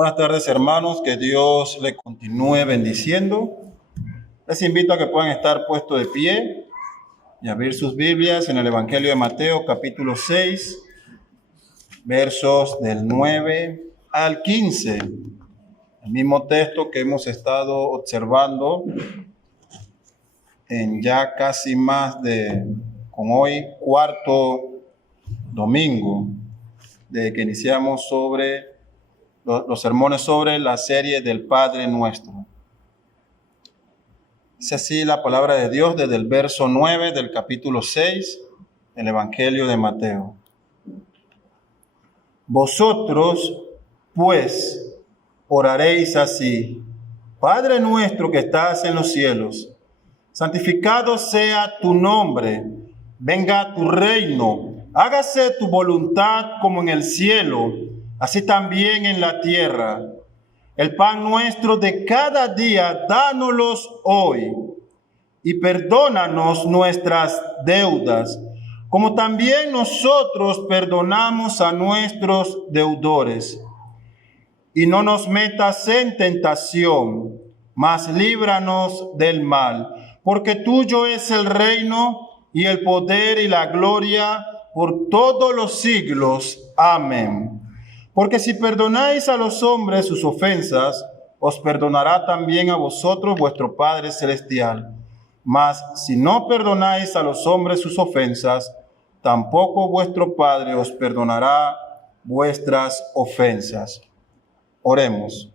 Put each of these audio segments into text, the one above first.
Buenas tardes, hermanos, que Dios le continúe bendiciendo. Les invito a que puedan estar puestos de pie y abrir sus Biblias en el Evangelio de Mateo, capítulo 6, versos del 9 al 15. El mismo texto que hemos estado observando en ya casi con hoy, cuarto domingo, desde que iniciamos sobre los sermones sobre la serie del Padre Nuestro. Dice así la palabra de Dios desde el verso 9 del capítulo 6 del Evangelio de Mateo. Vosotros, pues, oraréis así: Padre nuestro que estás en los cielos, santificado sea tu nombre, venga tu reino, hágase tu voluntad como en el cielo, así también en la tierra. El pan nuestro de cada día, dánoslos hoy, y perdónanos nuestras deudas, como también nosotros perdonamos a nuestros deudores. Y no nos metas en tentación, mas líbranos del mal, porque tuyo es el reino y el poder y la gloria por todos los siglos. Amén. Porque si perdonáis a los hombres sus ofensas, os perdonará también a vosotros vuestro Padre Celestial. Mas si no perdonáis a los hombres sus ofensas, tampoco vuestro Padre os perdonará vuestras ofensas. Oremos.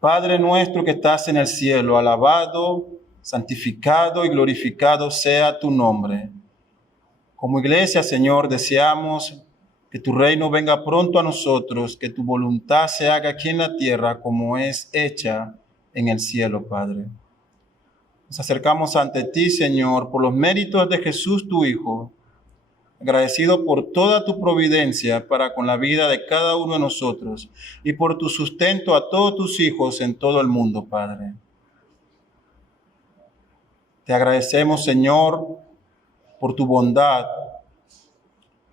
Padre nuestro que estás en el cielo, alabado, santificado y glorificado sea tu nombre. Como iglesia, Señor, deseamos que tu reino venga pronto a nosotros, que tu voluntad se haga aquí en la tierra como es hecha en el cielo, Padre. Nos acercamos ante ti, Señor, por los méritos de Jesús, tu Hijo, agradecido por toda tu providencia para con la vida de cada uno de nosotros y por tu sustento a todos tus hijos en todo el mundo, Padre. Te agradecemos, Señor, por tu bondad,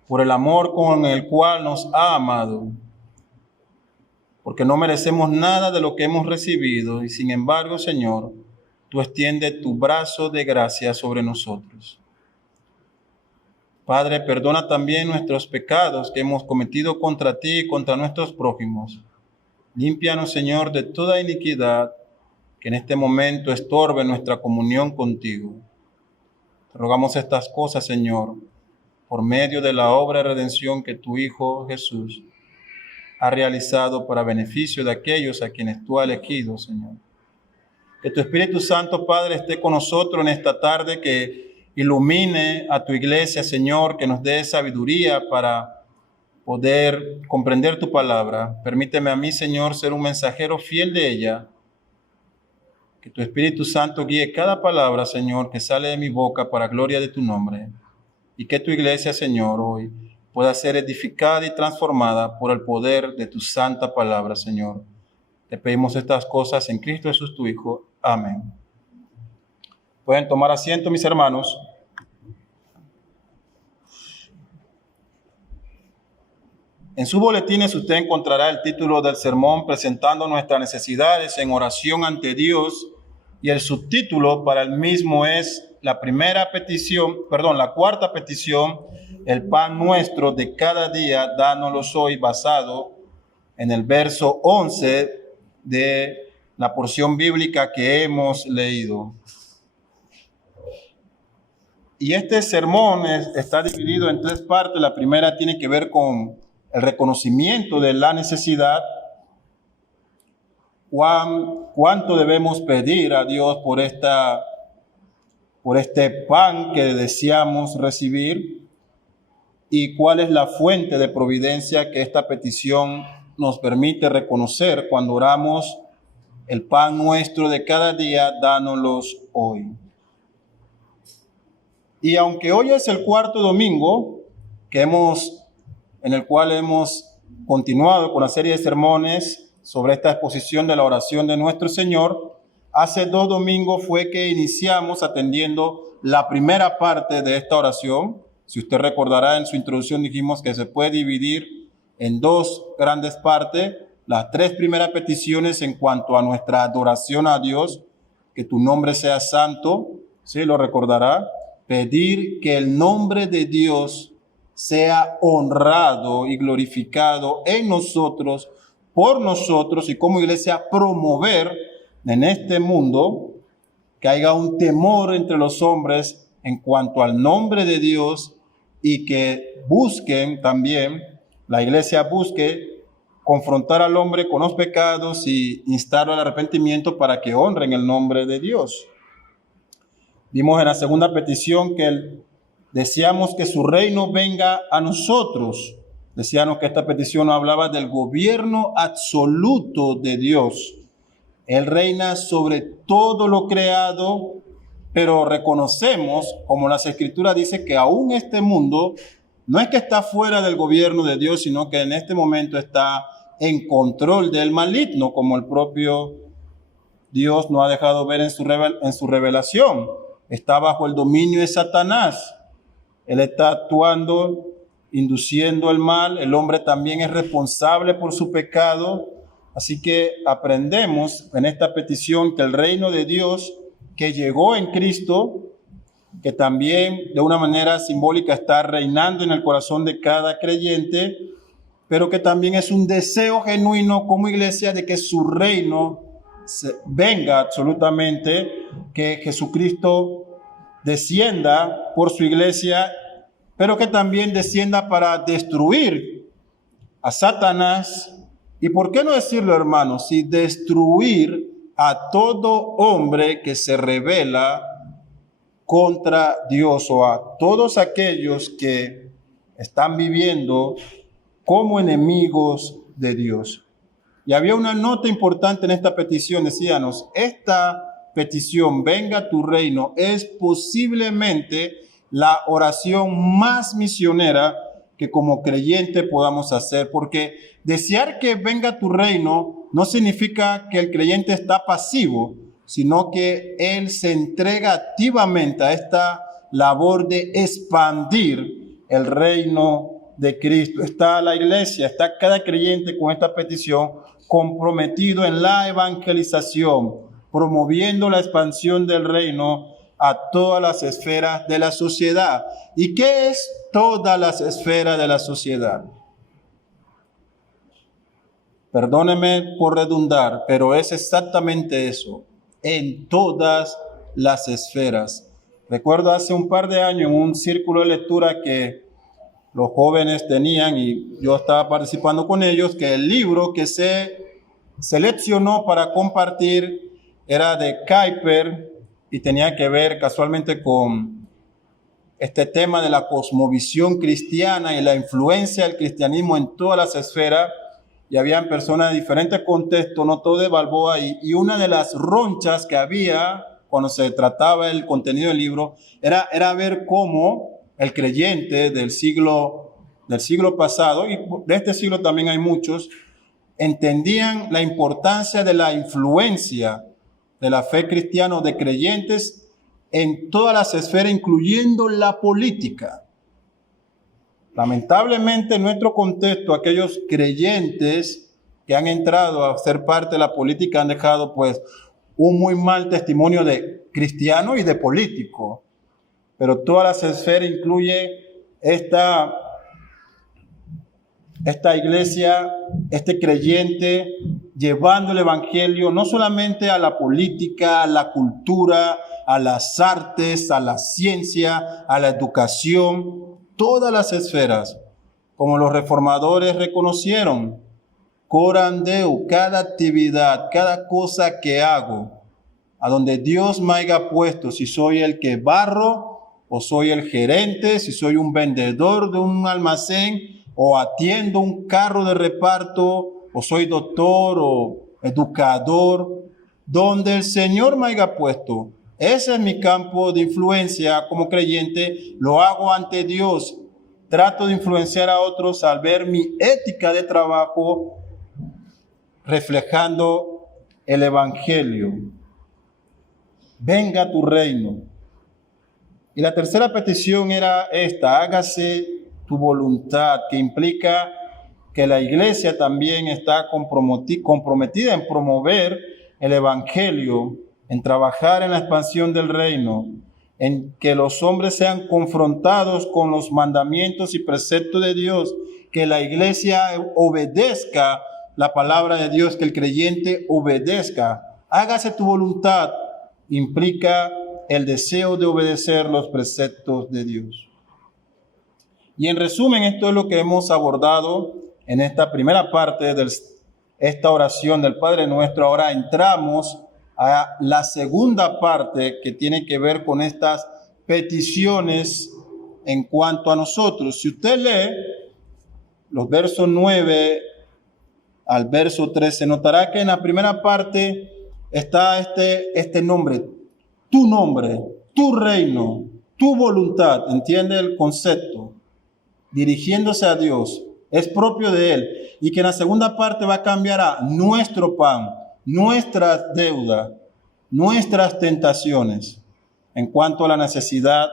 por el amor con el cual nos ha amado, porque no merecemos nada de lo que hemos recibido y sin embargo, Señor, tú extiendes tu brazo de gracia sobre nosotros. Padre, perdona también nuestros pecados que hemos cometido contra ti y contra nuestros prójimos. Límpianos, Señor, de toda iniquidad que en este momento estorbe nuestra comunión contigo. Te rogamos estas cosas, Señor, por medio de la obra de redención que tu Hijo Jesús ha realizado para beneficio de aquellos a quienes tú has elegido, Señor. Que tu Espíritu Santo, Padre, esté con nosotros en esta tarde, que ilumine a tu iglesia, Señor, que nos dé sabiduría para poder comprender tu palabra. Permíteme a mí, Señor, ser un mensajero fiel de ella. Que tu Espíritu Santo guíe cada palabra, Señor, que sale de mi boca para gloria de tu nombre. Y que tu iglesia, Señor, hoy pueda ser edificada y transformada por el poder de tu santa palabra, Señor. Te pedimos estas cosas en Cristo Jesús, tu Hijo. Amén. Pueden tomar asiento, mis hermanos. En sus boletines usted encontrará el título del sermón presentando nuestras necesidades en oración ante Dios, y el subtítulo para el mismo es la cuarta petición, el pan nuestro de cada día, dánoslo hoy, basado en el verso 11 de la porción bíblica que hemos leído. Y este sermón está dividido en tres partes. La primera tiene que ver con el reconocimiento de la necesidad. ¿Cuánto debemos pedir a Dios por este pan que deseamos recibir? ¿Y cuál es la fuente de providencia que esta petición nos permite reconocer cuando oramos: el pan nuestro de cada día, dánoslos hoy? Y aunque hoy es el cuarto domingo en el cual hemos continuado con la serie de sermones sobre esta exposición de la oración de nuestro Señor, hace 2 domingos fue que iniciamos atendiendo la primera parte de esta oración. Si usted recordará, en su introducción dijimos que se puede dividir en dos grandes partes. Las tres primeras peticiones en cuanto a nuestra adoración a Dios, que tu nombre sea santo, ¿sí? Lo recordará. Pedir que el nombre de Dios sea honrado y glorificado en nosotros, por nosotros, y como iglesia promover en este mundo que haya un temor entre los hombres en cuanto al nombre de Dios, y que busquen también, la iglesia busque confrontar al hombre con los pecados y instarlo al arrepentimiento para que honren el nombre de Dios. Vimos en la segunda petición que deseamos que su reino venga a nosotros. Decíamos que esta petición hablaba del gobierno absoluto de Dios. Él reina sobre todo lo creado, pero reconocemos, como las Escrituras dicen, que aún este mundo no es que está fuera del gobierno de Dios, sino que en este momento está en control del maligno, como el propio Dios nos ha dejado ver en su revelación. Está bajo el dominio de Satanás. Él está actuando, induciendo el mal. El hombre también es responsable por su pecado. Así que aprendemos en esta petición que el reino de Dios que llegó en Cristo, que también de una manera simbólica está reinando en el corazón de cada creyente, pero que también es un deseo genuino como iglesia de que su reino venga absolutamente, que Jesucristo descienda por su iglesia, pero que también descienda para destruir a Satanás. ¿Y por qué no decirlo, hermanos? Si destruir a todo hombre que se rebela contra Dios, o a todos aquellos que están viviendo como enemigos de Dios. Y había una nota importante en esta petición, decíamos, esta petición, venga tu reino, es posiblemente la oración más misionera que como creyente podamos hacer, porque desear que venga tu reino no significa que el creyente está pasivo, sino que él se entrega activamente a esta labor de expandir el reino de Cristo. Está la iglesia, está cada creyente con esta petición comprometido en la evangelización, promoviendo la expansión del reino a todas las esferas de la sociedad. ¿Y qué es todas las esferas de la sociedad? Perdóneme por redundar, pero es exactamente eso, en todas las esferas. Recuerdo hace un par de años en un círculo de lectura que los jóvenes tenían y yo estaba participando con ellos, que el libro que se seleccionó para compartir era de Kuyper y tenía que ver casualmente con este tema de la cosmovisión cristiana y la influencia del cristianismo en todas las esferas. Y habían personas de diferentes contextos, no todo de Balboa, y una de las ronchas que había cuando se trataba el contenido del libro era ver cómo el creyente del siglo pasado, y de este siglo también hay muchos, entendían la importancia de la influencia de la fe cristiana de creyentes en todas las esferas, incluyendo la política. Lamentablemente en nuestro contexto, aquellos creyentes que han entrado a ser parte de la política han dejado pues un muy mal testimonio de cristiano y de político. Pero todas las esferas incluye esta iglesia, este creyente, llevando el evangelio no solamente a la política, a la cultura, a las artes, a la ciencia, a la educación, todas las esferas, como los reformadores reconocieron, coram Deo, cada actividad, cada cosa que hago, a donde Dios me haya puesto, si soy el que barro, o soy el gerente, si soy un vendedor de un almacén, o atiendo un carro de reparto, o soy doctor o educador, donde el Señor me haya puesto. Ese es mi campo de influencia como creyente, lo hago ante Dios. Trato de influenciar a otros al ver mi ética de trabajo reflejando el evangelio. Venga tu reino. Y la tercera petición era esta: hágase tu voluntad, que implica que la iglesia también está comprometida en promover el evangelio, en trabajar en la expansión del reino, en que los hombres sean confrontados con los mandamientos y preceptos de Dios, que la iglesia obedezca la palabra de Dios, que el creyente obedezca. Hágase tu voluntad, implica el deseo de obedecer los preceptos de Dios. Y en resumen, esto es lo que hemos abordado en esta primera parte de esta oración del Padre Nuestro. Ahora entramos a la segunda parte que tiene que ver con estas peticiones en cuanto a nosotros. Si usted lee los versos 9 al verso 13, notará que en la primera parte está este nombre, tu reino, tu voluntad. ¿Entiende el concepto? Dirigiéndose a Dios, es propio de Él. Y que en la segunda parte va a cambiar a nuestro pan, nuestras deudas, nuestras tentaciones. En cuanto a la necesidad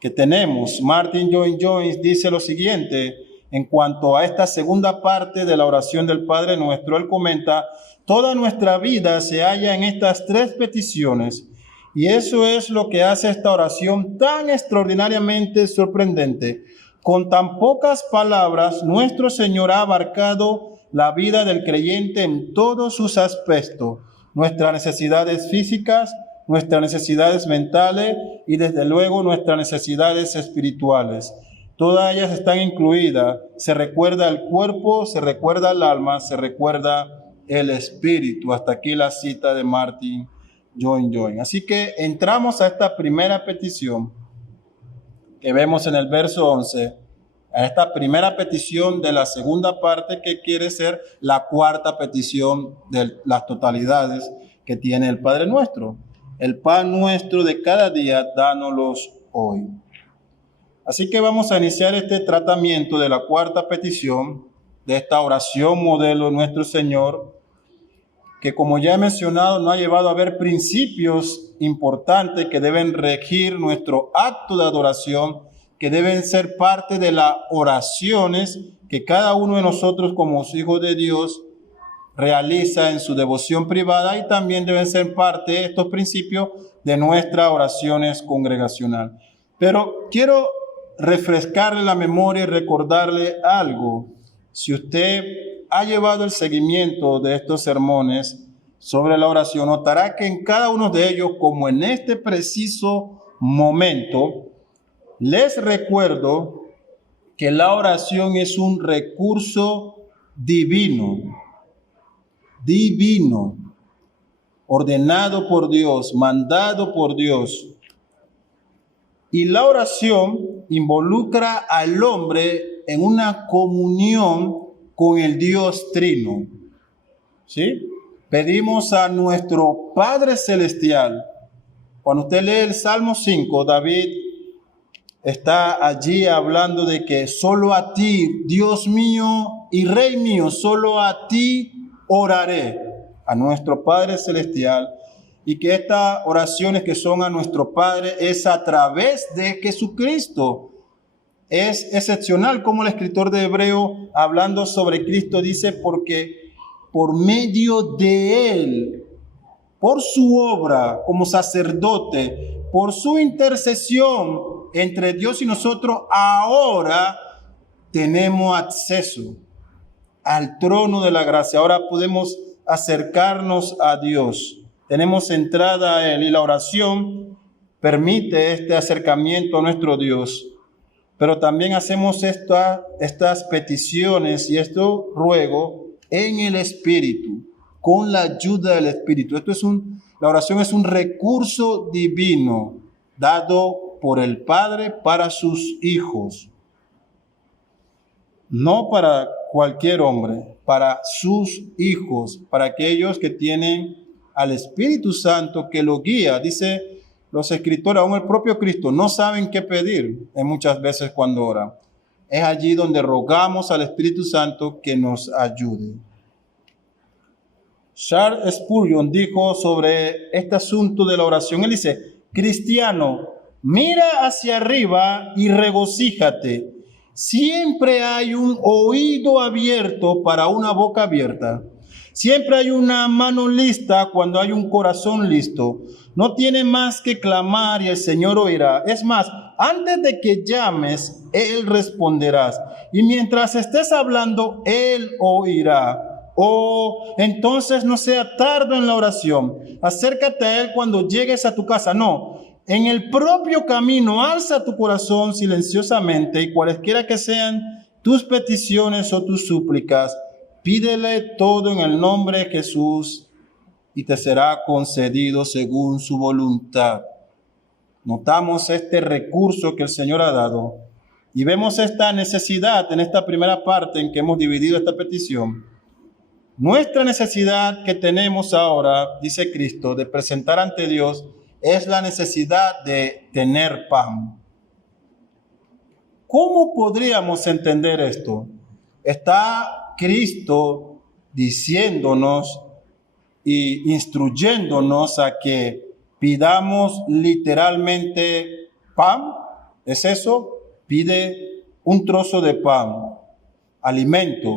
que tenemos, Martin Lloyd-Jones dice lo siguiente en cuanto a esta segunda parte de la oración del Padre Nuestro. Él comenta: toda nuestra vida se halla en estas tres peticiones, y eso es lo que hace esta oración tan extraordinariamente sorprendente. Con tan pocas palabras, nuestro Señor ha abarcado la vida del creyente en todos sus aspectos: nuestras necesidades físicas, nuestras necesidades mentales y desde luego nuestras necesidades espirituales. Todas ellas están incluidas. Se recuerda el cuerpo, se recuerda el alma, se recuerda el espíritu. Hasta aquí la cita de Martin Lloyd-Jones. Así que entramos a esta primera petición que vemos en el verso 11, a esta primera petición de la segunda parte, que quiere ser la cuarta petición de las totalidades que tiene el Padre Nuestro. El pan nuestro de cada día, dánoslos hoy. Así que vamos a iniciar este tratamiento de la cuarta petición, de esta oración modelo de nuestro Señor, que como ya he mencionado, nos ha llevado a ver principios importantes que deben regir nuestro acto de adoración, que deben ser parte de las oraciones que cada uno de nosotros como hijos de Dios realiza en su devoción privada, y también deben ser parte de estos principios de nuestras oraciones congregacionales. Pero quiero refrescarle la memoria y recordarle algo. Si usted ha llevado el seguimiento de estos sermones sobre la oración, notará que en cada uno de ellos, como en este preciso momento, les recuerdo que la oración es un recurso divino, ordenado por Dios, mandado por Dios. Y la oración involucra al hombre en una comunión con el Dios Trino. ¿Sí? Pedimos a nuestro Padre Celestial. Cuando usted lee el Salmo 5, David está allí hablando de que solo a ti, Dios mío y Rey mío, solo a ti oraré, a nuestro Padre Celestial. Y que estas oraciones que son a nuestro Padre es a través de Jesucristo. Es excepcional como el escritor de Hebreo, hablando sobre Cristo, dice: porque por medio de Él, por su obra como sacerdote, por su intercesión entre Dios y nosotros, ahora tenemos acceso al trono de la gracia. Ahora podemos acercarnos a Dios. Tenemos entrada a Él, y la oración permite este acercamiento a nuestro Dios. Pero también hacemos estas peticiones y esto ruego en el Espíritu, con la ayuda del Espíritu. La oración es un recurso divino dado por el Padre para sus hijos. No para cualquier hombre, para sus hijos, para aquellos que tienen al Espíritu Santo que lo guía. Dice los escritores, aún el propio Cristo, no saben qué pedir en muchas veces cuando oran. Es allí donde rogamos al Espíritu Santo que nos ayude. Charles Spurgeon dijo sobre este asunto de la oración, él dice: cristiano, mira hacia arriba y regocíjate. Siempre hay un oído abierto para una boca abierta. Siempre hay una mano lista cuando hay un corazón listo. No tiene más que clamar y el Señor oirá. Es más, antes de que llames, Él responderás. Y mientras estés hablando, Él oirá. Entonces no sea tardo en la oración. Acércate a Él cuando llegues a tu casa. No, en el propio camino, alza tu corazón silenciosamente y cualesquiera que sean tus peticiones o tus súplicas, pídele todo en el nombre de Jesús y te será concedido según su voluntad. Notamos este recurso que el Señor ha dado y vemos esta necesidad en esta primera parte en que hemos dividido esta petición. Nuestra necesidad que tenemos ahora, dice Cristo, de presentar ante Dios es la necesidad de tener pan. ¿Cómo podríamos entender esto? Está Cristo diciéndonos y instruyéndonos a que pidamos literalmente pan. ¿Es eso? Pide un trozo de pan, alimento.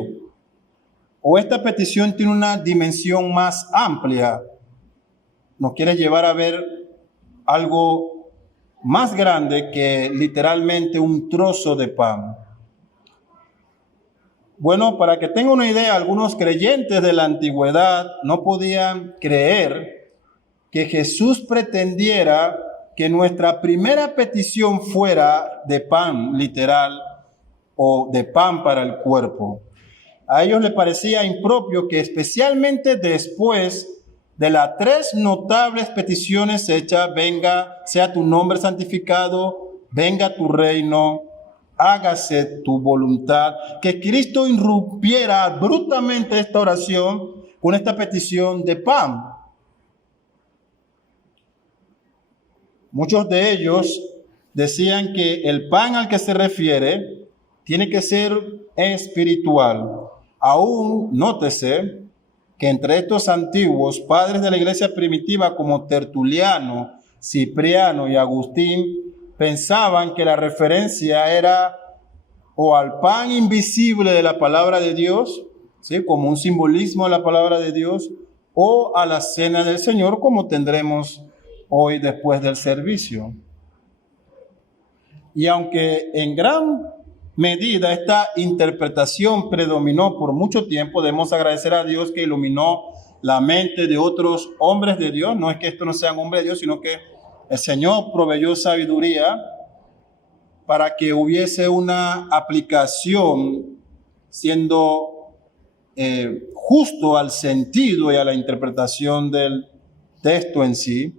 ¿O esta petición tiene una dimensión más amplia? ¿Nos quiere llevar a ver algo más grande que literalmente un trozo de pan? Bueno, para que tenga una idea, algunos creyentes de la antigüedad no podían creer que Jesús pretendiera que nuestra primera petición fuera de pan literal o de pan para el cuerpo. A ellos les parecía impropio que especialmente después de las 3 notables peticiones hechas, venga, sea tu nombre santificado, venga tu reino, hágase tu voluntad, que Cristo irrumpiera abruptamente esta oración con esta petición de pan. Muchos de ellos decían que el pan al que se refiere tiene que ser espiritual. Aún, nótese que entre estos antiguos padres de la iglesia primitiva como Tertuliano, Cipriano y Agustín pensaban que la referencia era o al pan invisible de la palabra de Dios, ¿sí?, como un simbolismo de la palabra de Dios, o a la cena del Señor, como tendremos hoy después del servicio. Y aunque en gran medida esta interpretación predominó por mucho tiempo, debemos agradecer a Dios que iluminó la mente de otros hombres de Dios. No es que estos no sean hombres de Dios, sino que el Señor proveyó sabiduría para que hubiese una aplicación siendo justo al sentido y a la interpretación del texto en sí.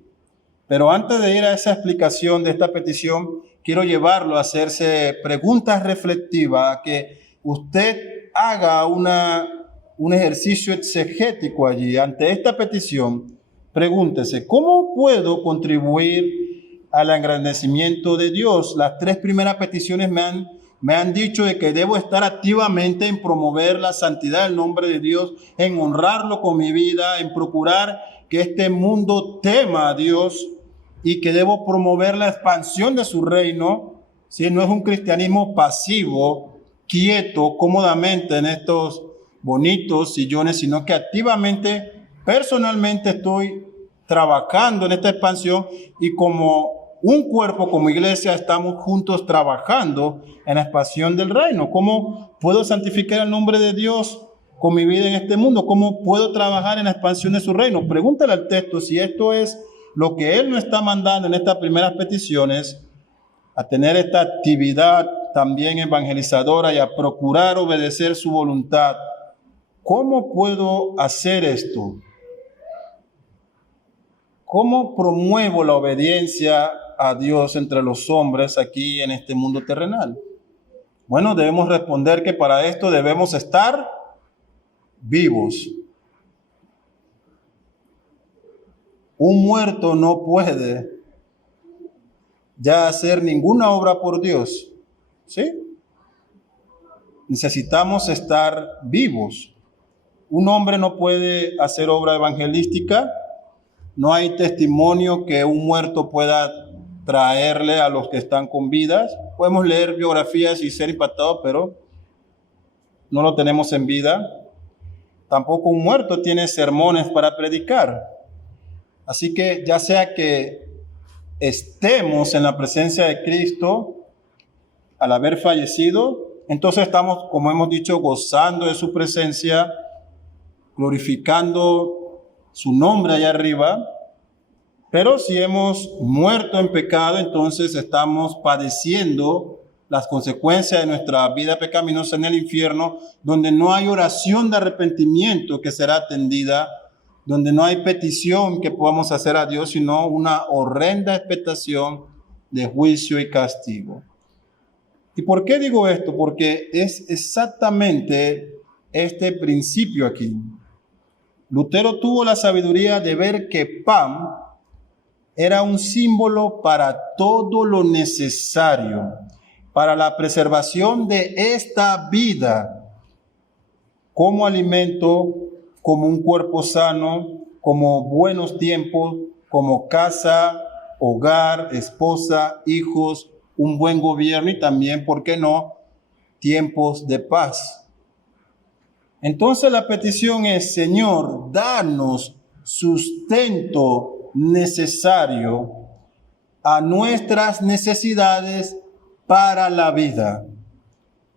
Pero antes de ir a esa explicación de esta petición, quiero llevarlo a hacerse preguntas reflexivas, a que usted haga un ejercicio exegético allí. Ante esta petición, pregúntese, ¿cómo puedo contribuir al engrandecimiento de Dios? Las 3 primeras peticiones me han dicho de que debo estar activamente en promover la santidad del nombre de Dios, en honrarlo con mi vida, en procurar que este mundo tema a Dios y que debo promover la expansión de su reino. ¿Sí? No es un cristianismo pasivo, quieto, cómodamente en estos bonitos sillones, sino que activamente, personalmente estoy trabajando en esta expansión y como un cuerpo, como iglesia, estamos juntos trabajando en la expansión del reino. ¿Cómo puedo santificar el nombre de Dios con mi vida en este mundo? ¿Cómo puedo trabajar en la expansión de su reino? Pregúntale al texto si esto es lo que Él nos está mandando en estas primeras peticiones, a tener esta actividad también evangelizadora y a procurar obedecer su voluntad. ¿Cómo puedo hacer esto? ¿Cómo promuevo la obediencia a Dios entre los hombres aquí en este mundo terrenal? Bueno, debemos responder que para esto debemos estar vivos. Un muerto no puede ya hacer ninguna obra por Dios, ¿sí? Necesitamos estar vivos. Un hombre no puede hacer obra evangelística. No hay testimonio que un muerto pueda traerle a los que están con vidas. Podemos leer biografías y ser impactados, pero no lo tenemos en vida. Tampoco un muerto tiene sermones para predicar. Así que ya sea que estemos en la presencia de Cristo al haber fallecido, entonces estamos, como hemos dicho, gozando de su presencia, glorificando su nombre allá arriba. Pero si hemos muerto en pecado, entonces estamos padeciendo las consecuencias de nuestra vida pecaminosa en el infierno, donde no hay oración de arrepentimiento que será atendida, donde no hay petición que podamos hacer a Dios, sino una horrenda expectación de juicio y castigo. ¿Y por qué digo esto? Porque es exactamente este principio aquí. Lutero tuvo la sabiduría de ver que pan era un símbolo para todo lo necesario, para la preservación de esta vida, como alimento, como un cuerpo sano, como buenos tiempos, como casa, hogar, esposa, hijos, un buen gobierno y también, ¿por qué no?, tiempos de paz. Entonces la petición es: Señor, danos sustento necesario a nuestras necesidades para la vida.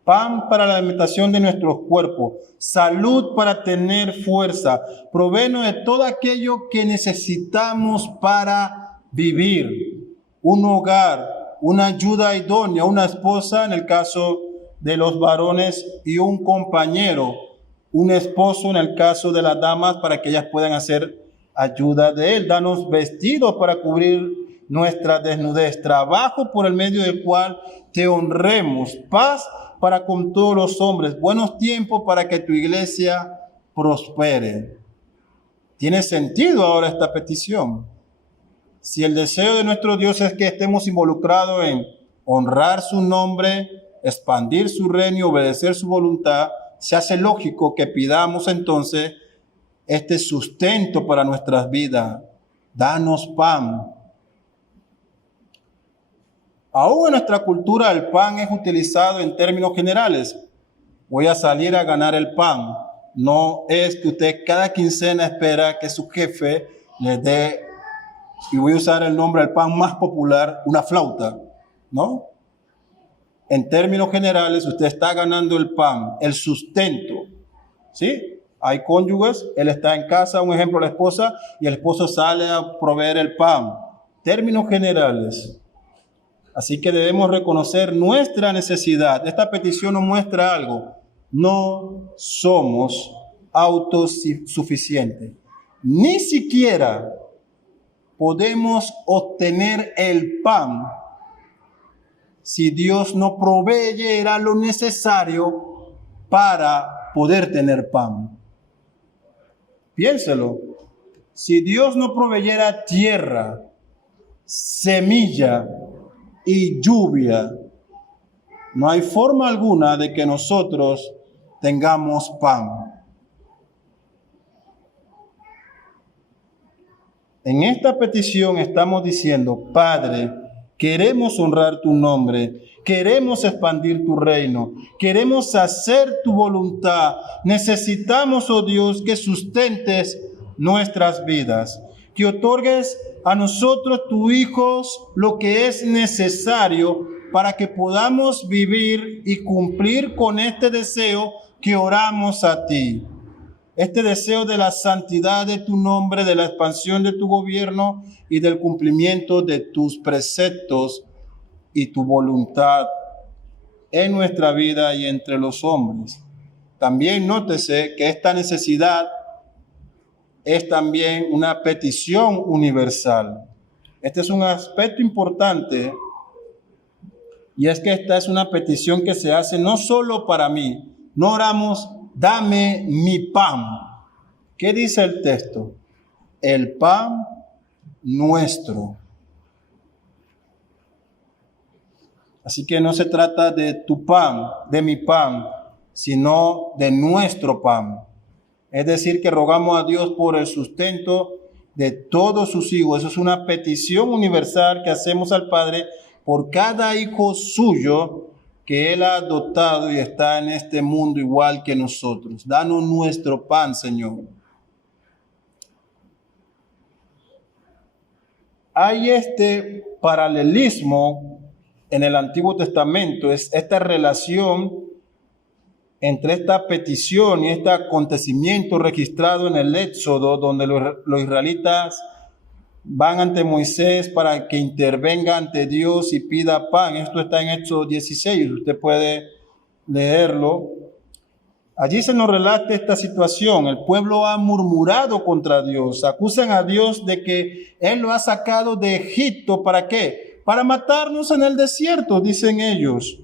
Pan para la alimentación de nuestros cuerpos, salud para tener fuerza, provéenos de todo aquello que necesitamos para vivir, un hogar, una ayuda idónea, una esposa en el caso de los varones y un compañero, un esposo en el caso de las damas para que ellas puedan hacer ayuda de él. Danos vestidos para cubrir nuestra desnudez, trabajo por el medio del cual te honremos, paz para con todos los hombres, buenos tiempos para que tu iglesia prospere. ¿Tiene sentido ahora esta petición? Si el deseo de nuestro Dios es que estemos involucrados en honrar su nombre, expandir su reino y obedecer su voluntad, se hace lógico que pidamos entonces este sustento para nuestras vidas. Danos pan. Aún en nuestra cultura el pan es utilizado en términos generales. Voy a salir a ganar el pan. No es que usted cada quincena espera que su jefe le dé, y voy a usar el nombre del pan más popular, una flauta, ¿no? En términos generales, usted está ganando el pan, el sustento, ¿sí? Hay cónyuges, él está en casa, un ejemplo, la esposa, y el esposo sale a proveer el pan. Términos generales. Así que debemos reconocer nuestra necesidad. Esta petición nos muestra algo. No somos autosuficientes. Ni siquiera podemos obtener el pan si Dios no proveyera lo necesario para poder tener pan. Piénselo. Si Dios no proveyera tierra, semilla y lluvia, no hay forma alguna de que nosotros tengamos pan. En esta petición estamos diciendo: Padre, queremos honrar tu nombre, queremos expandir tu reino, queremos hacer tu voluntad. Necesitamos, oh Dios, que sustentes nuestras vidas, que otorgues a nosotros, tus hijos, lo que es necesario para que podamos vivir y cumplir con este deseo que oramos a ti. Este deseo de la santidad de tu nombre, de la expansión de tu gobierno y del cumplimiento de tus preceptos y tu voluntad en nuestra vida y entre los hombres. También nótese que esta necesidad es también una petición universal. Este es un aspecto importante, y es que esta es una petición que se hace no solo para mí. No oramos: dame mi pan. ¿Qué dice el texto? El pan nuestro. Así que no se trata de tu pan, de mi pan, sino de nuestro pan. Es decir, que rogamos a Dios por el sustento de todos sus hijos. Eso es una petición universal que hacemos al Padre por cada hijo suyo que Él ha adoptado y está en este mundo igual que nosotros. Danos nuestro pan, Señor. Hay este paralelismo en el Antiguo Testamento, es esta relación entre esta petición y este acontecimiento registrado en el Éxodo, donde los israelitas van ante Moisés para que intervenga ante Dios y pida pan. Esto está en Éxodo 16, usted puede leerlo. Allí se nos relata esta situación. El pueblo ha murmurado contra Dios, acusan a Dios de que Él lo ha sacado de Egipto. ¿Para qué? Para matarnos en el desierto, dicen ellos.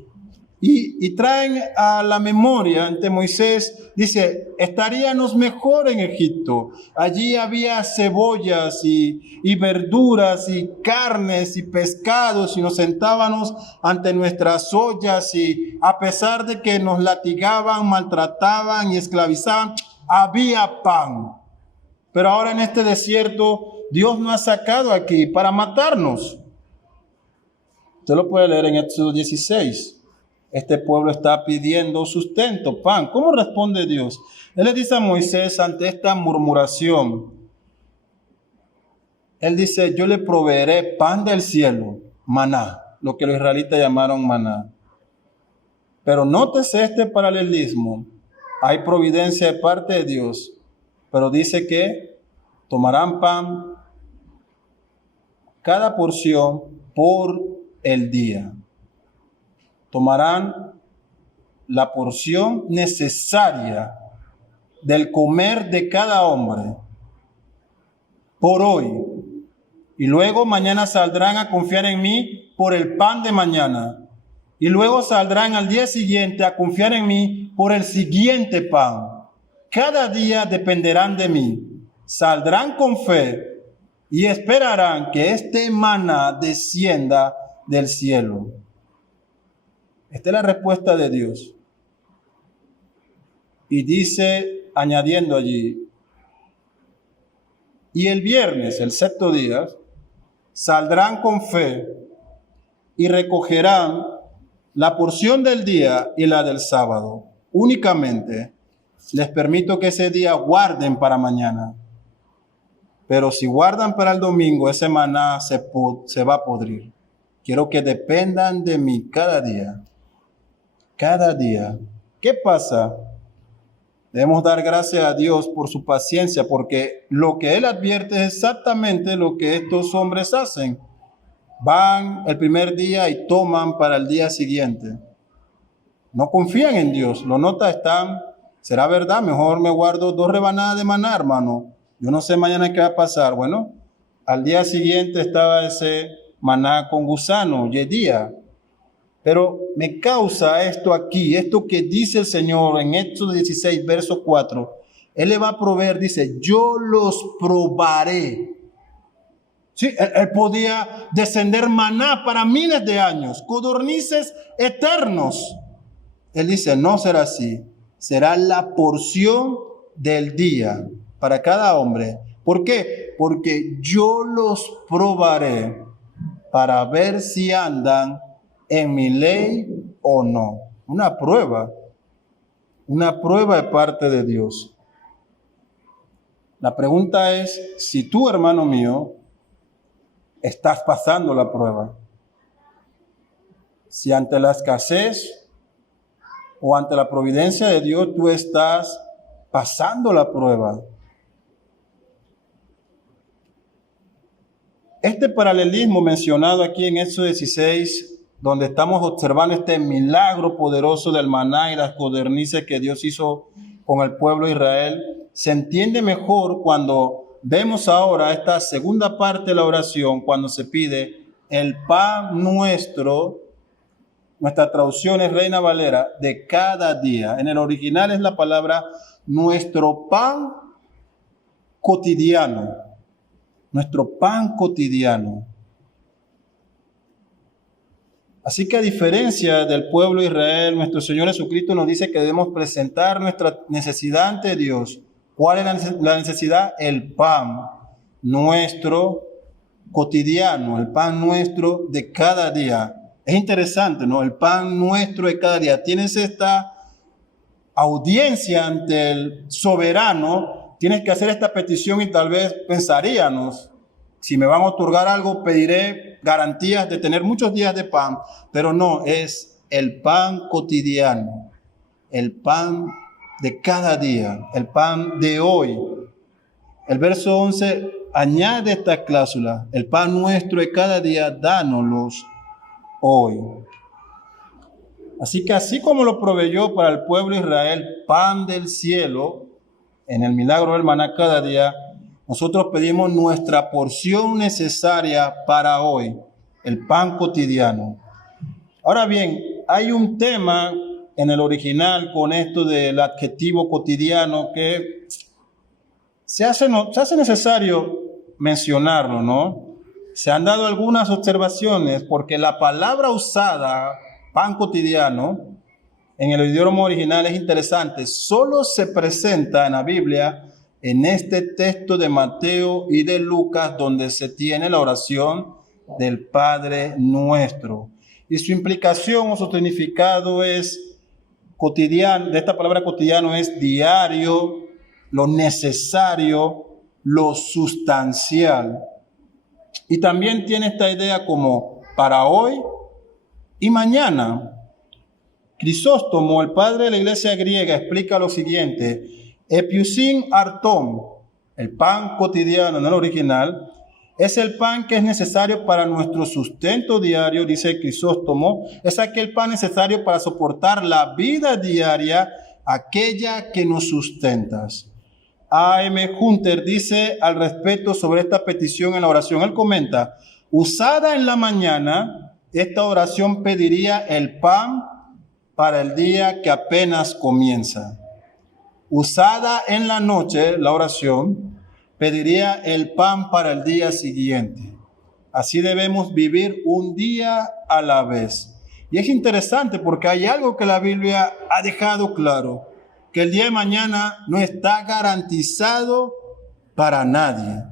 Y traen a la memoria ante Moisés, dice, estaríamos mejor en Egipto. Allí había cebollas y verduras y carnes y pescados y nos sentábamos ante nuestras ollas y a pesar de que nos latigaban, maltrataban y esclavizaban, había pan. Pero ahora en este desierto Dios nos ha sacado aquí para matarnos. Usted lo puede leer en Éxodo 16. Este pueblo está pidiendo sustento, pan. ¿Cómo responde Dios? Él le dice a Moisés ante esta murmuración. Él dice, yo le proveeré pan del cielo, maná, lo que los israelitas llamaron maná. Pero nótese este paralelismo. Hay providencia de parte de Dios, pero dice que tomarán pan, cada porción por el día. Tomarán la porción necesaria del comer de cada hombre por hoy. Y luego mañana saldrán a confiar en mí por el pan de mañana. Y luego saldrán al día siguiente a confiar en mí por el siguiente pan. Cada día dependerán de mí. Saldrán con fe y esperarán que este maná descienda del cielo. Esta es la respuesta de Dios. Y dice, añadiendo allí, y el viernes, el sexto día, saldrán con fe y recogerán la porción del día y la del sábado. Únicamente les permito que ese día guarden para mañana. Pero si guardan para el domingo, ese maná se va a podrir. Quiero que dependan de mí cada día. Cada día. ¿Qué pasa? Debemos dar gracias a Dios por su paciencia, porque lo que Él advierte es exactamente lo que estos hombres hacen. Van el primer día y toman para el día siguiente. No confían en Dios. Los notas están, ¿será verdad? Mejor me guardo 2 rebanadas de maná, hermano. Yo no sé mañana qué va a pasar. Bueno, al día siguiente estaba ese maná con gusano, yedía. Pero me causa esto aquí, esto que dice el Señor en Éxodo 16, verso 4. Él le va a proveer, dice, yo los probaré. Sí, él podía descender maná para miles de años, codornices eternos. Él dice, no será así, será la porción del día para cada hombre. ¿Por qué? Porque yo los probaré para ver si andan en mi ley o no. Una prueba de parte de Dios. La pregunta es, si tú, hermano mío, estás pasando la prueba. Si ante la escasez o ante la providencia de Dios tú estás pasando la prueba. Este paralelismo mencionado aquí en Éxodo 16, donde estamos observando este milagro poderoso del maná y las codornices que Dios hizo con el pueblo de Israel, se entiende mejor cuando vemos ahora esta segunda parte de la oración, cuando se pide el pan nuestro, nuestra traducción es Reina Valera, de cada día. En el original es la palabra nuestro pan cotidiano, nuestro pan cotidiano. Así que a diferencia del pueblo de Israel, nuestro Señor Jesucristo nos dice que debemos presentar nuestra necesidad ante Dios. ¿Cuál es la necesidad? El pan. nuestro cotidiano, el pan nuestro de cada día. Es interesante, ¿no? El pan nuestro de cada día. Tienes esta audiencia ante el soberano, tienes que hacer esta petición y tal vez pensaríamos, si me van a otorgar algo, pediré garantías de tener muchos días de pan, pero no, es el pan cotidiano, el pan de cada día, el pan de hoy. El verso 11 añade esta cláusula, el pan nuestro de cada día, dánoslos hoy. Así que así como lo proveyó para el pueblo de Israel pan del cielo, en el milagro del maná cada día, nosotros pedimos nuestra porción necesaria para hoy, el pan cotidiano. Ahora bien, hay un tema en el original con esto del adjetivo cotidiano que se hace necesario mencionarlo, ¿no? Se han dado algunas observaciones porque la palabra usada, pan cotidiano, en el idioma original es interesante. Solo se presenta en la Biblia en este texto de Mateo y de Lucas, donde se tiene la oración del Padre Nuestro. Y su implicación o su significado es cotidiano, de esta palabra cotidiano es diario, lo necesario, lo sustancial. Y también tiene esta idea como para hoy y mañana. Crisóstomo, el padre de la iglesia griega, explica lo siguiente: epiusin artom, el pan cotidiano en el original, es el pan que es necesario para nuestro sustento diario, dice Crisóstomo, es aquel pan necesario para soportar la vida diaria, aquella que nos sustentas. A.M. Hunter dice al respecto sobre esta petición en la oración. Él comenta, usada en la mañana, esta oración pediría el pan para el día que apenas comienza. Usada en la noche, la oración pediría el pan para el día siguiente. Así debemos vivir un día a la vez. Y es interesante porque hay algo que la Biblia ha dejado claro, que el día de mañana no está garantizado para nadie.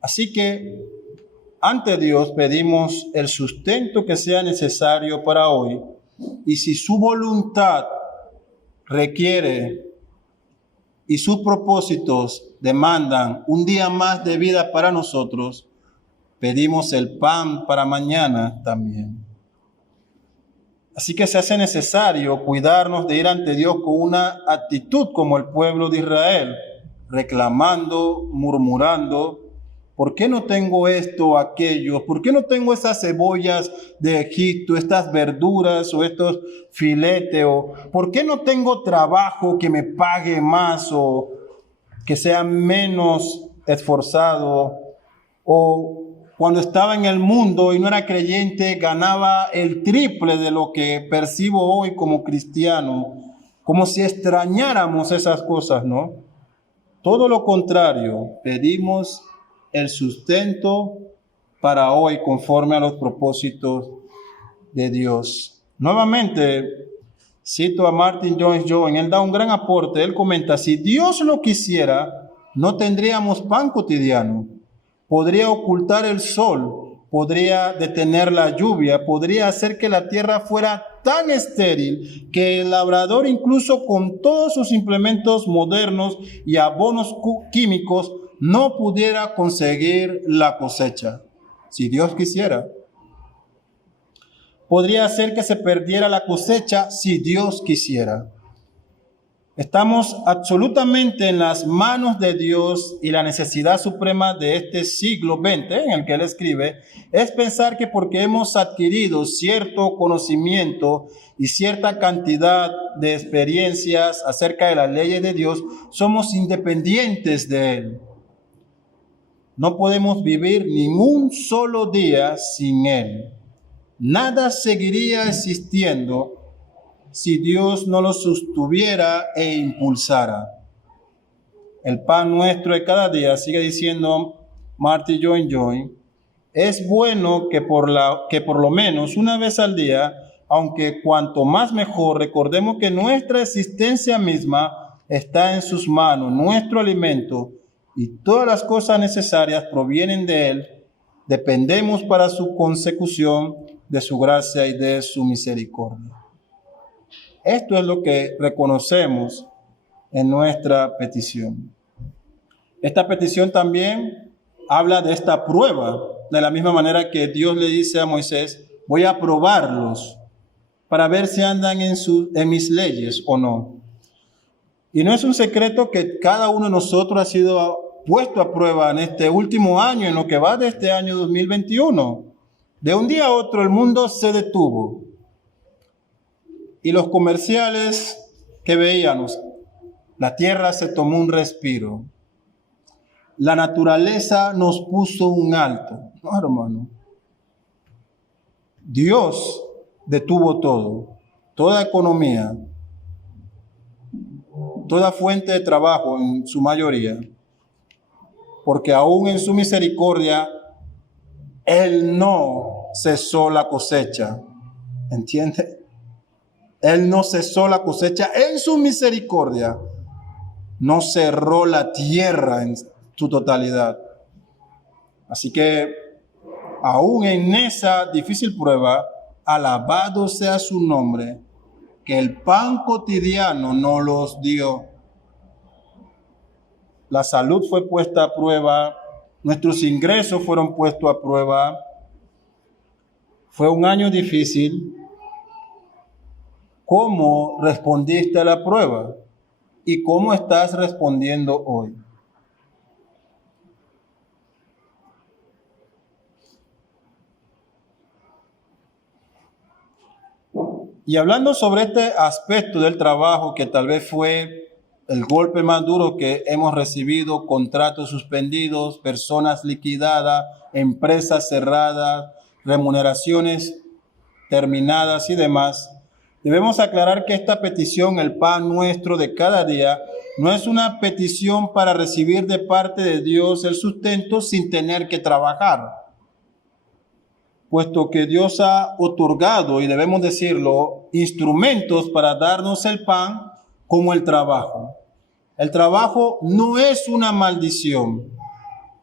Así que ante Dios pedimos el sustento que sea necesario para hoy, y si su voluntad requiere y sus propósitos demandan un día más de vida para nosotros, pedimos el pan para mañana también. Así que se hace necesario cuidarnos de ir ante Dios con una actitud como el pueblo de Israel, reclamando, murmurando, ¿por qué no tengo esto o aquello? ¿Por qué no tengo esas cebollas de Egipto, estas verduras o estos filetes? ¿O por qué no tengo trabajo que me pague más o que sea menos esforzado? O cuando estaba en el mundo y no era creyente, ganaba el triple de lo que percibo hoy como cristiano, como si extrañáramos esas cosas, ¿no? Todo lo contrario, pedimos el sustento para hoy conforme a los propósitos de Dios. Nuevamente, cito a Martin Lloyd-Jones, él da un gran aporte, él comenta, si Dios lo quisiera, no tendríamos pan cotidiano. Podría ocultar el sol, podría detener la lluvia, podría hacer que la tierra fuera tan estéril que el labrador, incluso con todos sus implementos modernos y abonos químicos, no pudiera conseguir la cosecha, si Dios quisiera. Podría hacer que se perdiera la cosecha si Dios quisiera. Estamos absolutamente en las manos de Dios, y la necesidad suprema de este siglo XX en el que él escribe es pensar que porque hemos adquirido cierto conocimiento y cierta cantidad de experiencias acerca de las leyes de Dios, somos independientes de él. No podemos vivir ni un solo día sin él. Nada seguiría existiendo si Dios no lo sostuviera e impulsara. El pan nuestro de cada día, sigue diciendo Martin Lloyd-Jones, es bueno que por lo menos una vez al día, aunque cuanto más mejor, recordemos que nuestra existencia misma está en sus manos, nuestro alimento y todas las cosas necesarias provienen de Él, dependemos para su consecución de su gracia y de su misericordia. Esto es lo que reconocemos en nuestra petición. Esta petición también habla de esta prueba, de la misma manera que Dios le dice a Moisés, voy a probarlos para ver si andan en mis leyes o no. Y no es un secreto que cada uno de nosotros ha sido puesto a prueba en este último año, en lo que va de este año 2021. De un día a otro el mundo se detuvo. Y los comerciales que veíamos, la tierra se tomó un respiro. La naturaleza nos puso un alto. No, hermano. Dios detuvo todo, toda economía, toda fuente de trabajo en su mayoría, porque aún en su misericordia, Él no cesó la cosecha. ¿Entiende? Él no cesó la cosecha en su misericordia. No cerró la tierra en su totalidad. Así que, aún en esa difícil prueba, alabado sea su nombre, que el pan cotidiano no los dio. La salud fue puesta a prueba, nuestros ingresos fueron puestos a prueba. Fue un año difícil. ¿Cómo respondiste a la prueba? ¿Y cómo estás respondiendo hoy? Y hablando sobre este aspecto del trabajo, que tal vez fue el golpe más duro que hemos recibido, contratos suspendidos, personas liquidadas, empresas cerradas, remuneraciones terminadas y demás, debemos aclarar que esta petición, el pan nuestro de cada día, no es una petición para recibir de parte de Dios el sustento sin tener que trabajar, puesto que Dios ha otorgado, y debemos decirlo, instrumentos para darnos el pan como el trabajo. El trabajo no es una maldición,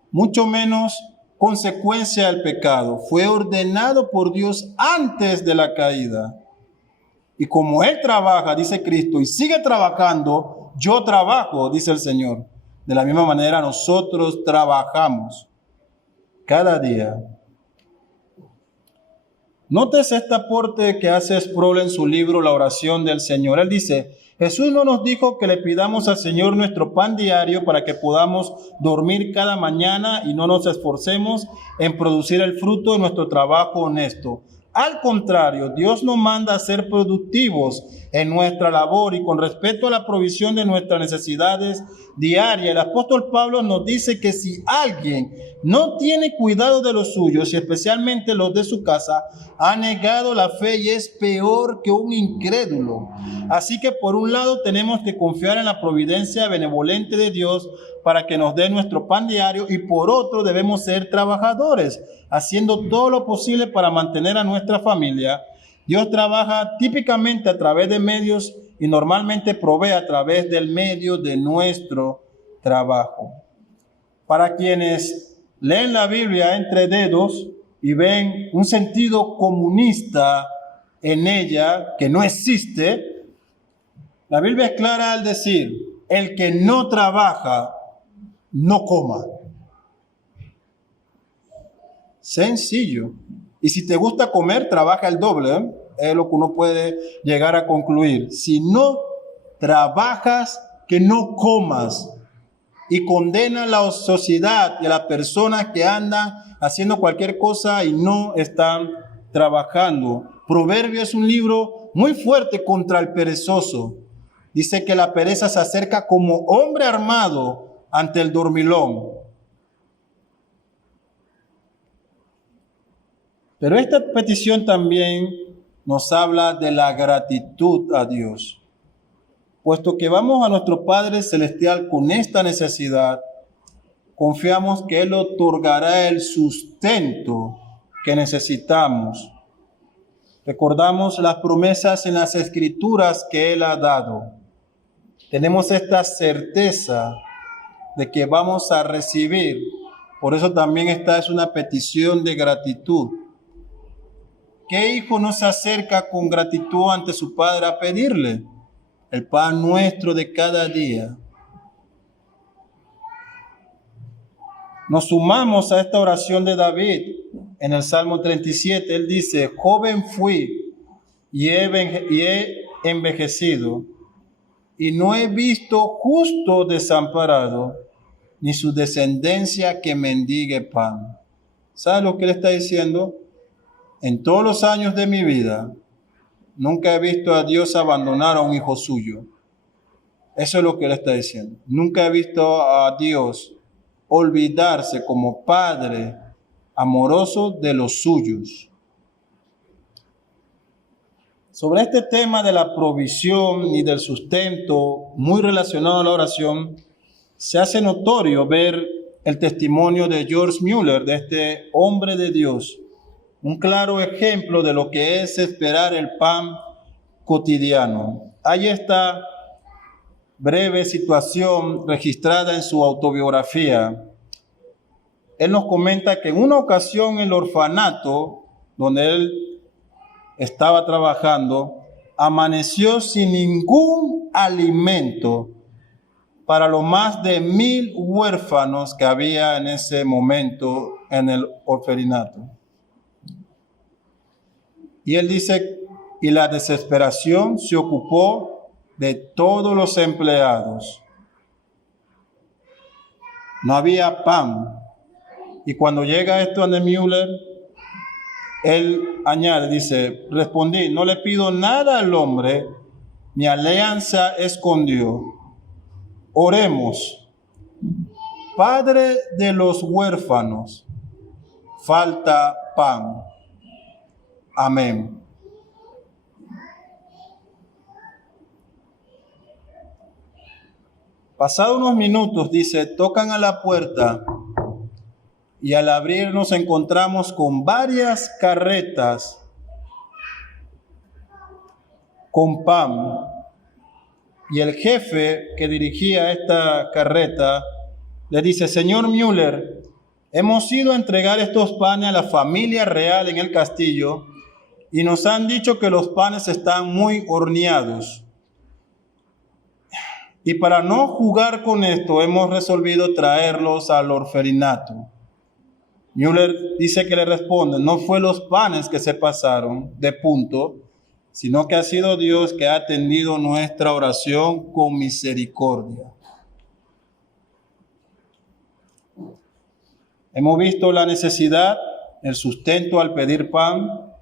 mucho menos consecuencia del pecado. Fue ordenado por Dios antes de la caída. Y como Él trabaja, dice Cristo, y sigue trabajando, yo trabajo, dice el Señor. De la misma manera nosotros trabajamos cada día. Nótese este aporte que hace Sproul en su libro La oración del Señor. Él dice, Jesús no nos dijo que le pidamos al Señor nuestro pan diario para que podamos dormir cada mañana y no nos esforcemos en producir el fruto de nuestro trabajo honesto. Al contrario, Dios nos manda a ser productivos en nuestra labor y con respecto a la provisión de nuestras necesidades diarias. El apóstol Pablo nos dice que si alguien no tiene cuidado de los suyos y especialmente los de su casa, ha negado la fe y es peor que un incrédulo. Así que por un lado tenemos que confiar en la providencia benevolente de Dios para que nos dé nuestro pan diario, y por otro debemos ser trabajadores, haciendo todo lo posible para mantener a nuestra familia. Dios trabaja típicamente a través de medios y normalmente provee a través del medio de nuestro trabajo. Para quienes leen la Biblia entre dedos y ven un sentido comunista en ella que no existe, la Biblia es clara al decir, el que no trabaja, no coma. Sencillo. Y si te gusta comer, trabaja el doble, ¿eh? Es lo que uno puede llegar a concluir. Si no trabajas, que no comas. Y condena a la sociedad y a las personas que andan haciendo cualquier cosa y no están trabajando. Proverbio es un libro muy fuerte contra el perezoso. Dice que la pereza se acerca como hombre armado ante el dormilón. Pero esta petición también nos habla de la gratitud a Dios. Puesto que vamos a nuestro Padre Celestial con esta necesidad, confiamos que Él otorgará el sustento que necesitamos. Recordamos las promesas en las Escrituras que Él ha dado. tenemos esta certeza de que vamos a recibir. Por eso también esta es una petición de gratitud. ¿Qué hijo no se acerca con gratitud ante su padre a pedirle el pan nuestro de cada día? Nos sumamos a esta oración de David en el Salmo 37. Él dice: joven fui y he envejecido, y no he visto justo desamparado, ni su descendencia que mendigue pan. ¿Sabe lo que él está diciendo? En todos los años de mi vida, nunca he visto a Dios abandonar a un hijo suyo. Eso es lo que él está diciendo. Nunca he visto a Dios olvidarse como padre amoroso de los suyos. Sobre este tema de la provisión y del sustento, muy relacionado a la oración, se hace notorio ver el testimonio de George Mueller, de este hombre de Dios, un claro ejemplo de lo que es esperar el pan cotidiano. Hay esta breve situación registrada en su autobiografía. Él nos comenta que en una ocasión en el orfanato donde él estaba trabajando, amaneció sin ningún alimento para los más de 1,000 huérfanos que había en ese momento en el orfanato. Y él dice, y la desesperación se ocupó de todos los empleados. No había pan. Y cuando llega esto a Mueller, él añade, dice, respondí, no le pido nada al hombre, mi alianza es con Dios. Oremos. Padre de los huérfanos, falta pan. Amén. Pasados unos minutos, dice, tocan a la puerta y al abrir nos encontramos con varias carretas con pan. Y el jefe que dirigía esta carreta le dice, señor Mueller, hemos ido a entregar estos panes a la familia real en el castillo y nos han dicho que los panes están muy horneados. Y para no jugar con esto, hemos resolvido traerlos al orfanato. Mueller dice que le responde, no fue los panes que se pasaron de punto, sino que ha sido Dios que ha atendido nuestra oración con misericordia. Hemos visto la necesidad, el sustento al pedir pan.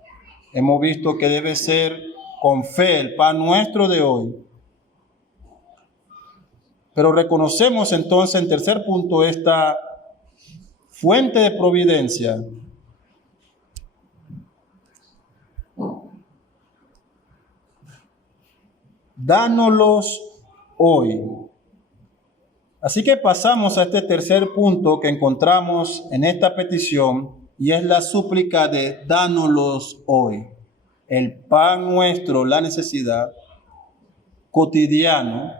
Hemos visto que debe ser con fe el pan nuestro de hoy. Pero reconocemos entonces en tercer punto esta fuente de providencia. Dánoslos hoy. Así que pasamos a este tercer punto que encontramos en esta petición y es la súplica de dánoslos hoy. El pan nuestro, la necesidad cotidiana,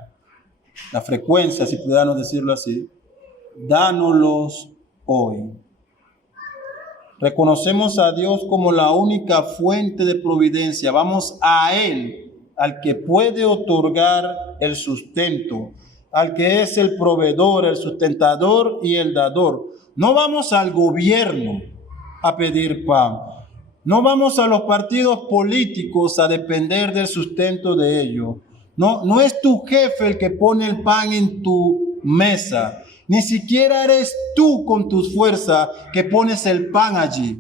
la frecuencia, si pudiéramos decirlo así, dánoslos hoy. Reconocemos a Dios como la única fuente de providencia. Vamos a Él, al que puede otorgar el sustento, al que es el proveedor, el sustentador y el dador. No vamos al gobierno a pedir pan. No vamos a los partidos políticos a depender del sustento de ellos. No es tu jefe el que pone el pan en tu mesa. Ni siquiera eres tú con tus fuerzas que pones el pan allí.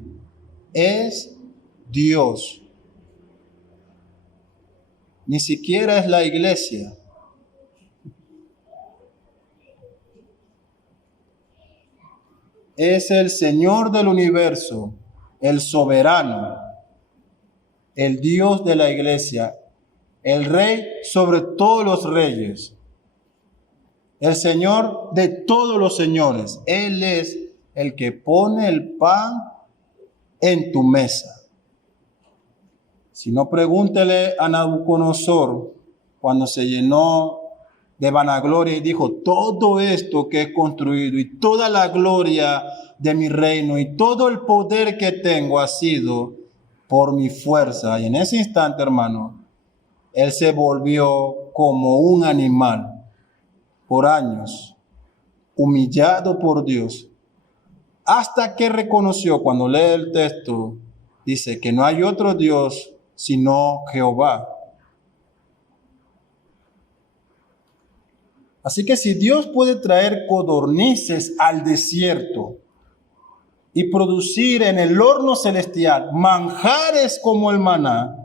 Es Dios. Ni siquiera es la iglesia. Es el Señor del universo, el soberano, el Dios de la iglesia, el Rey sobre todos los reyes, el Señor de todos los señores. Él es el que pone el pan en tu mesa. Si no, pregúntele a Nabucodonosor cuando se llenó de vanagloria y dijo, todo esto que he construido y toda la gloria de mi reino y todo el poder que tengo ha sido por mi fuerza. Y en ese instante, hermano, él se volvió como un animal por años, humillado por Dios, hasta que reconoció, cuando lee el texto, dice que no hay otro Dios sino Jehová. Así que si Dios puede traer codornices al desierto y producir en el horno celestial manjares como el maná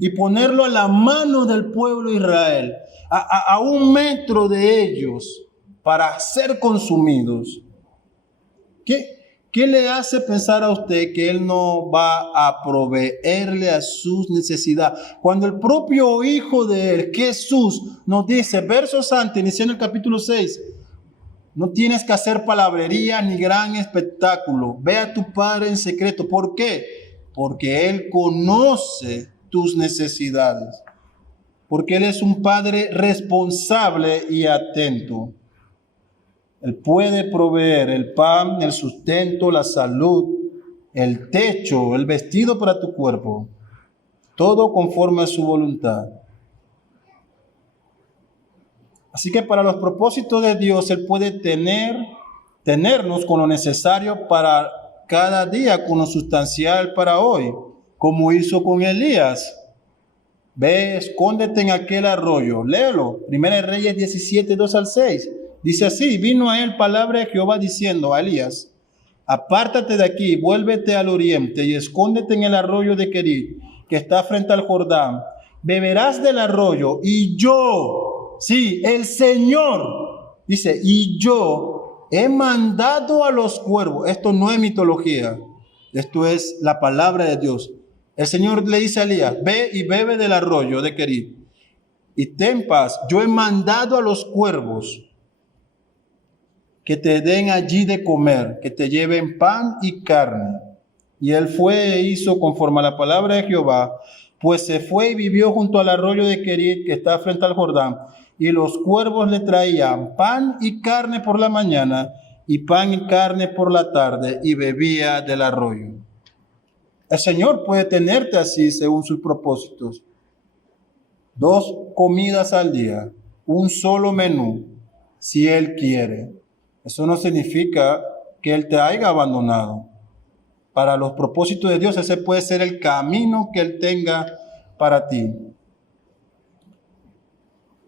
y ponerlo a la mano del pueblo de Israel, a 1 metro de ellos para ser consumidos, ¿qué le hace pensar a usted que Él no va a proveerle a sus necesidades? Cuando el propio Hijo de Él, Jesús, nos dice, versos antes, iniciando el capítulo 6, no tienes que hacer palabrería ni gran espectáculo. Ve a tu Padre en secreto. ¿Por qué? Porque Él conoce tus necesidades. Porque Él es un Padre responsable y atento. Él puede proveer el pan, el sustento, la salud, el techo, el vestido para tu cuerpo. Todo conforme a su voluntad. Así que para los propósitos de Dios, Él puede tenernos con lo necesario para cada día, con lo sustancial para hoy, como hizo con Elías. Ve, escóndete en aquel arroyo. Léelo. 1 Reyes 17, 2 al 6. Dice así, vino a él palabra de Jehová diciendo a Elías, apártate de aquí, vuélvete al oriente y escóndete en el arroyo de Querit, que está frente al Jordán. Beberás del arroyo y yo, sí, el Señor, dice, y yo he mandado a los cuervos. Esto no es mitología, esto es la palabra de Dios. El Señor le dice a Elías, ve y bebe del arroyo de Querit y ten paz. Yo he mandado a los cuervos que te den allí de comer, que te lleven pan y carne. Y él fue e hizo conforme a la palabra de Jehová, pues se fue y vivió junto al arroyo de Querit, que está frente al Jordán, y los cuervos le traían pan y carne por la mañana, y pan y carne por la tarde, y bebía del arroyo. El Señor puede tenerte así según sus propósitos. 2 comidas al día, un solo menú, si Él quiere. Eso no significa que Él te haya abandonado. Para los propósitos de Dios, ese puede ser el camino que Él tenga para ti.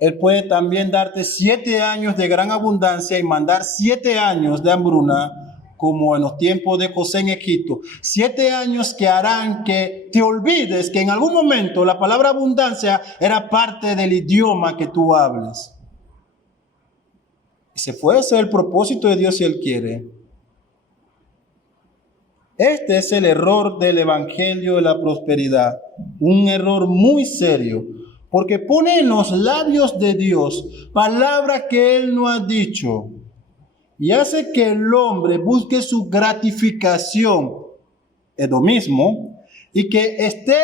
Él puede también darte 7 años de gran abundancia y mandar 7 años de hambruna, como en los tiempos de José en Egipto. 7 años que harán que te olvides que en algún momento la palabra abundancia era parte del idioma que tú hables. Se puede hacer el propósito de Dios si Él quiere. Este es el error del evangelio de la prosperidad. Un error muy serio. Porque pone en los labios de Dios palabras que Él no ha dicho. Y hace que el hombre busque su gratificación, hedonismo, y que esté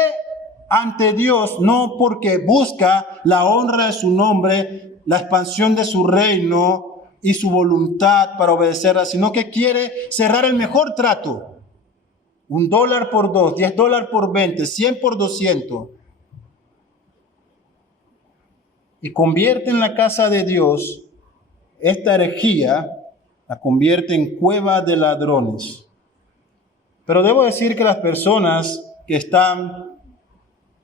ante Dios no porque busca la honra de su nombre, la expansión de su reino y su voluntad para obedecerla, sino que quiere cerrar el mejor trato. $1 por 2, $10 por 20, 100 por 200. Y convierte en la casa de Dios esta herejía, la convierte en cueva de ladrones. Pero debo decir que las personas que están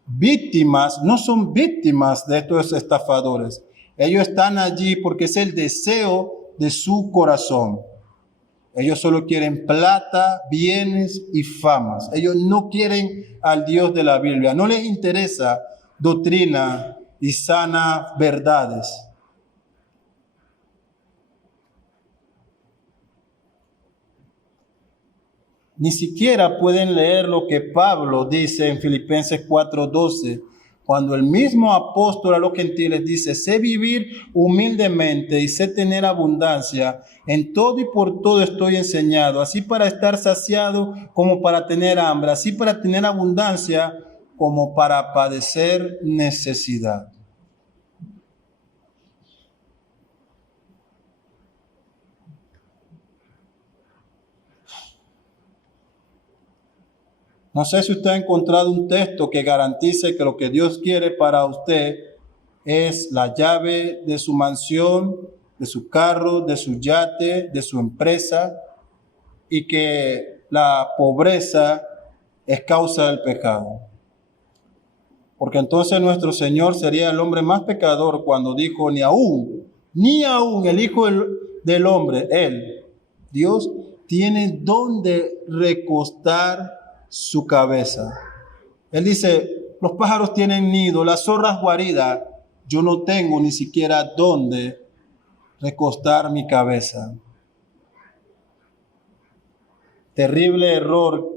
víctimas no son víctimas de estos estafadores. Ellos están allí porque es el deseo de su corazón. Ellos solo quieren plata, bienes y famas. Ellos no quieren al Dios de la Biblia. No les interesa doctrina y sanas verdades. Ni siquiera pueden leer lo que Pablo dice en Filipenses 4:12, cuando el mismo apóstol a los gentiles dice, sé vivir humildemente y sé tener abundancia, en todo y por todo estoy enseñado, así para estar saciado como para tener hambre, así para tener abundancia como para padecer necesidad. No sé si usted ha encontrado un texto que garantice que lo que Dios quiere para usted es la llave de su mansión, de su carro, de su yate, de su empresa, y que la pobreza es causa del pecado. Porque entonces nuestro Señor sería el hombre más pecador cuando dijo, ni aún el Hijo del Hombre, Él, Dios, tiene donde recostar su cabeza. Él dice, los pájaros tienen nido, las zorras guarida, yo no tengo ni siquiera donde recostar mi cabeza. Terrible error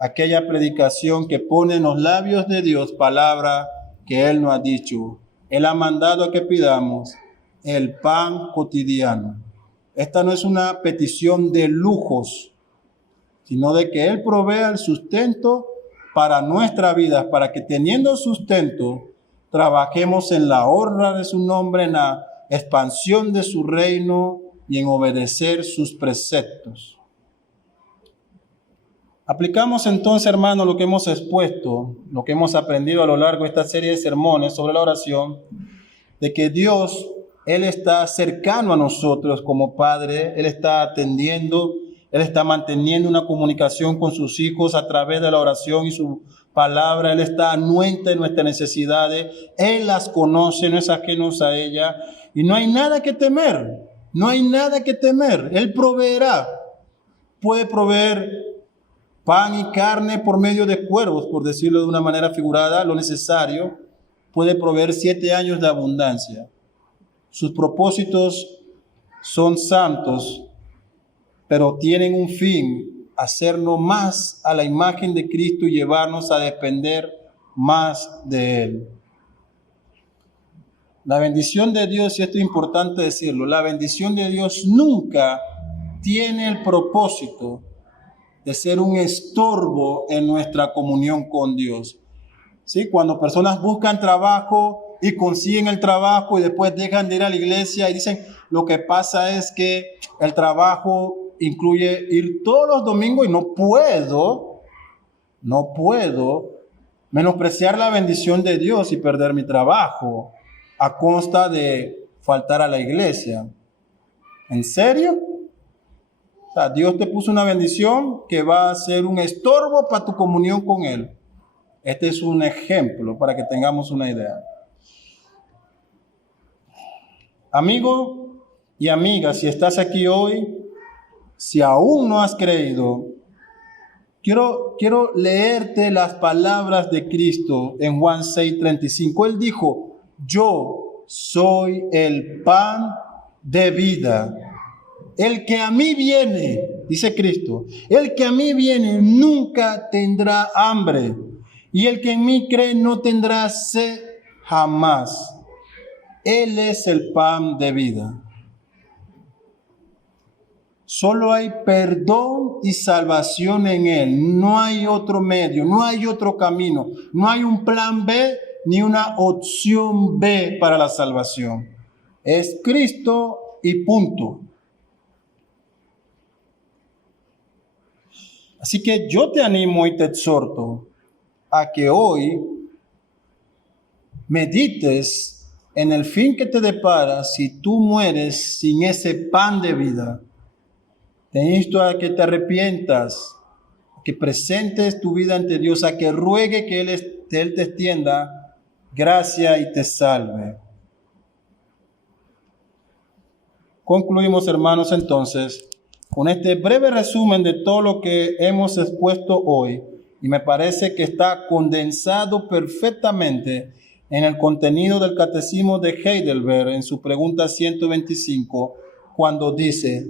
aquella predicación que pone en los labios de Dios palabra que Él no ha dicho. Él ha mandado a que pidamos el pan cotidiano. Esta no es una petición de lujos, sino de que Él provea el sustento para nuestra vida, para que teniendo sustento, trabajemos en la honra de su nombre, en la expansión de su reino y en obedecer sus preceptos. Aplicamos entonces, hermanos, lo que hemos expuesto, lo que hemos aprendido a lo largo de esta serie de sermones sobre la oración, de que Dios, Él está cercano a nosotros como Padre, Él está atendiendo, Él está manteniendo una comunicación con sus hijos a través de la oración y su palabra. Él está anuente en nuestras necesidades, Él las conoce, no es ajeno a ella, y no hay nada que temer, no hay nada que temer. Él proveerá, puede proveer pan y carne por medio de cuervos, por decirlo de una manera figurada, lo necesario, puede proveer 7 años de abundancia. Sus propósitos son santos, pero tienen un fin, hacernos más a la imagen de Cristo y llevarnos a depender más de Él. La bendición de Dios, y esto es importante decirlo, la bendición de Dios nunca tiene el propósito de ser un estorbo en nuestra comunión con Dios. ¿Sí? Cuando personas buscan trabajo y consiguen el trabajo y después dejan de ir a la iglesia y dicen, lo que pasa es que el trabajo incluye ir todos los domingos y no puedo menospreciar la bendición de Dios y perder mi trabajo a costa de faltar a la iglesia. ¿En serio? O sea, Dios te puso una bendición que va a ser un estorbo para tu comunión con Él. Este es un ejemplo para que tengamos una idea. Amigo y amiga, si estás aquí hoy, si aún no has creído, quiero leerte las palabras de Cristo en Juan 6:35. Él dijo, yo soy el pan de vida. El que a mí viene, dice Cristo, el que a mí viene nunca tendrá hambre, y el que en mí cree no tendrá sed jamás. Él es el pan de vida. Solo hay perdón y salvación en Él. No hay otro medio, no hay otro camino, no hay un plan B ni una opción B para la salvación. Es Cristo y punto. Así que yo te animo y te exhorto a que hoy medites en el fin que te depara si tú mueres sin ese pan de vida. Te insto a que te arrepientas, que presentes tu vida ante Dios, a que ruegue que Él te extienda gracia y te salve. Concluimos, hermanos, entonces, con este breve resumen de todo lo que hemos expuesto hoy, y me parece que está condensado perfectamente en el contenido del Catecismo de Heidelberg en su pregunta 125, cuando dice,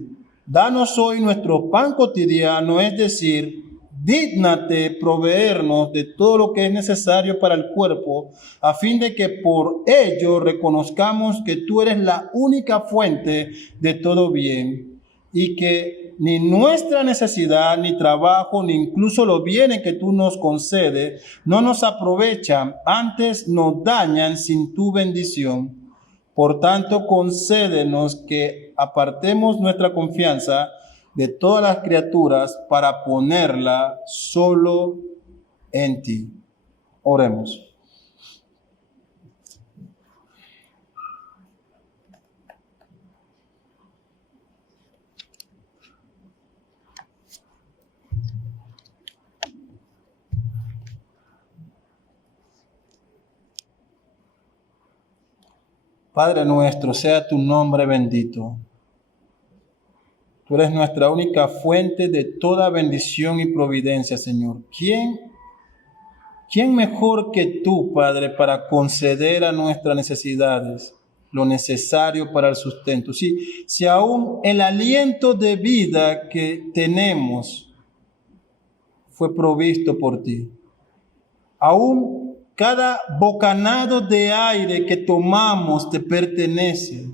danos hoy nuestro pan cotidiano, es decir, dígnate proveernos de todo lo que es necesario para el cuerpo, a fin de que por ello reconozcamos que tú eres la única fuente de todo bien, y que ni nuestra necesidad, ni trabajo, ni incluso los bienes que tú nos concedes, no nos aprovechan, antes nos dañan sin tu bendición. Por tanto, concédenos que apartemos nuestra confianza de todas las criaturas para ponerla solo en ti. Oremos. Padre nuestro, sea tu nombre bendito. Tú eres nuestra única fuente de toda bendición y providencia, Señor. ¿Quién mejor que tú, Padre, para conceder a nuestras necesidades lo necesario para el sustento? Si aún el aliento de vida que tenemos fue provisto por ti, aún cada bocanado de aire que tomamos te pertenece.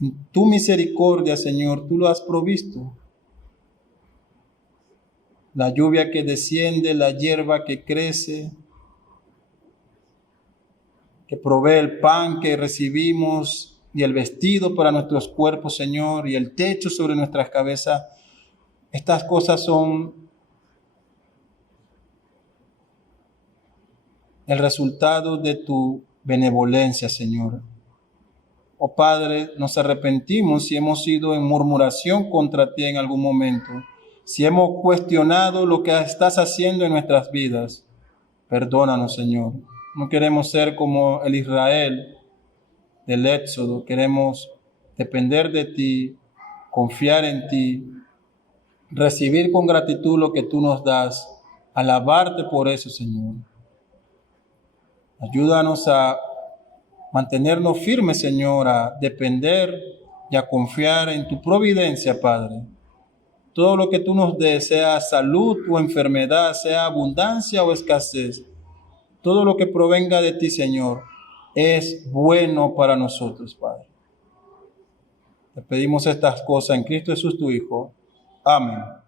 En tu misericordia, Señor, tú lo has provisto. La lluvia que desciende, la hierba que crece, que provee el pan que recibimos y el vestido para nuestros cuerpos, Señor, y el techo sobre nuestras cabezas. Estas cosas son el resultado de tu benevolencia, Señor. Oh Padre, nos arrepentimos si hemos ido en murmuración contra ti en algún momento, si hemos cuestionado lo que estás haciendo en nuestras vidas. Perdónanos, Señor. No queremos ser como el Israel del Éxodo. Queremos depender de ti, confiar en ti, recibir con gratitud lo que tú nos das, alabarte por eso, Señor. Ayúdanos a mantenernos firmes, Señor, a depender y a confiar en tu providencia, Padre. Todo lo que tú nos des, sea salud o enfermedad, sea abundancia o escasez, todo lo que provenga de ti, Señor, es bueno para nosotros, Padre. Te pedimos estas cosas en Cristo Jesús, tu Hijo. Amén.